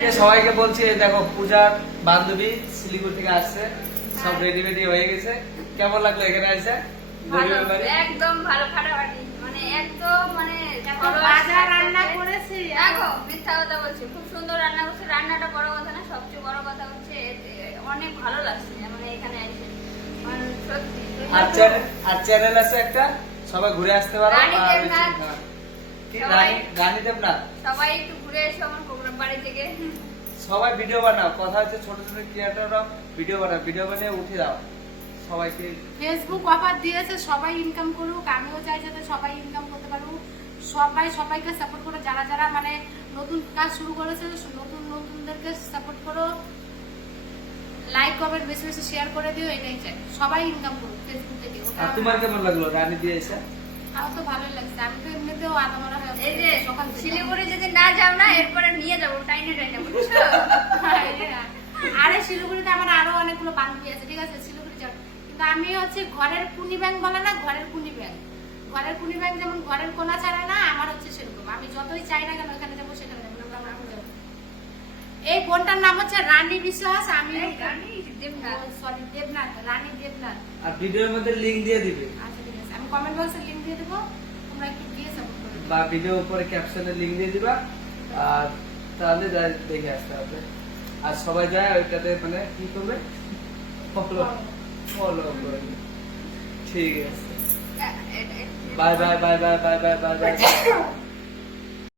সবাইকে বলছি দেখো পূজার বান্ধবী শিলিগুড়ি থেকে আসছে, সব রেডি রেডি হয়ে গেছে। কেমন লাগলো এখানে এসে? একদম ভালো, ফাটাফাটি, মানে একদম মানে বাজার রান্না করেছি। দেখো মিথ্যা কথা বলছি, খুব সুন্দর রান্না করছে। রান্নাটা বড় কথা না, সবচেয়ে বড় কথা হচ্ছে অনেক ভালো লাগছে মানে এখানে এসে, মানে সত্যি। আর চ্যানেল আছে একটা, সবাই ঘুরে আসতে পারো। রানী দেবনাথ, সবাই একটু ঘুরে এসো আমার প্রোগ্রাম বাড়ি থেকে। সবাই ভিডিও বানাও, কথা হচ্ছে ছোট ছোট ক্রিয়েটররা ভিডিও বানাও, ভিডিও বানিয়ে উঠে দাও সবাইকে। ফেসবুক অফার দিয়েছে, সবাই ইনকাম করুক, আমিও চাই যাতে সবাই ইনকাম করতে পারুক। সবাই সবাইকে সাপোর্ট করো, যারা যারা মানে নতুন কাজ শুরু করেছে নতুনদেরকে সাপোর্ট করো, লাইক কমেন্ট বেশি বেশি শেয়ার করে দিও, এটাই চাই। সবাই ইনকাম করুক ফেসবুক থেকে। আর তোমার কেমন লাগলো রানী দিয়ে এসে? আমার তো ভালোই লাগছে, আমি তো এমনিতেও আদামারা হয়ে এই যে শিলিগুড়ি যদি না যাও না, এরপরে নিয়ে যাবো টাইনে টাইনে, বুঝছো? আরে শিলিগুড়িতে আমার আরো অনেকগুলো বান্ধবী আছে, ঠিক আছে, শিলিগুড়ি যাও। কিন্তু আমি হচ্ছে ঘরের কুনি ব্যাংক বলে না, ঘরের কুনি ব্যাংক। ঘরের কুনি ব্যাংক যেমন ঘরের কোনা ছাড়া না, আমার হচ্ছে সেরকম। আমি যতই চাই না কেন ওখানে যাবো, সেখানে যাবো। এই বোনটার নাম হচ্ছে রানী বিশ্বাস। আমি সরি দেবনাথ, রানী দেবনাথ। আর ভিডিওর মধ্যে লিংক দিয়ে দিবে। আচ্ছা ঠিক আছে, আমি কমেন্ট বক্সে লিংক দিয়ে দেবো, তোমরা একটু গিয়ে সাপোর্ট করবে। বা ভিডিও উপরে ক্যাপশনে লিংক দিয়ে দিবা, আর তাহলে দেখে আসতে হবে। আর সবাই যায় ওইটাতে মানে কি করবে, ফলো করবে। ঠিক আছে, bye bye bye bye bye bye bye bye.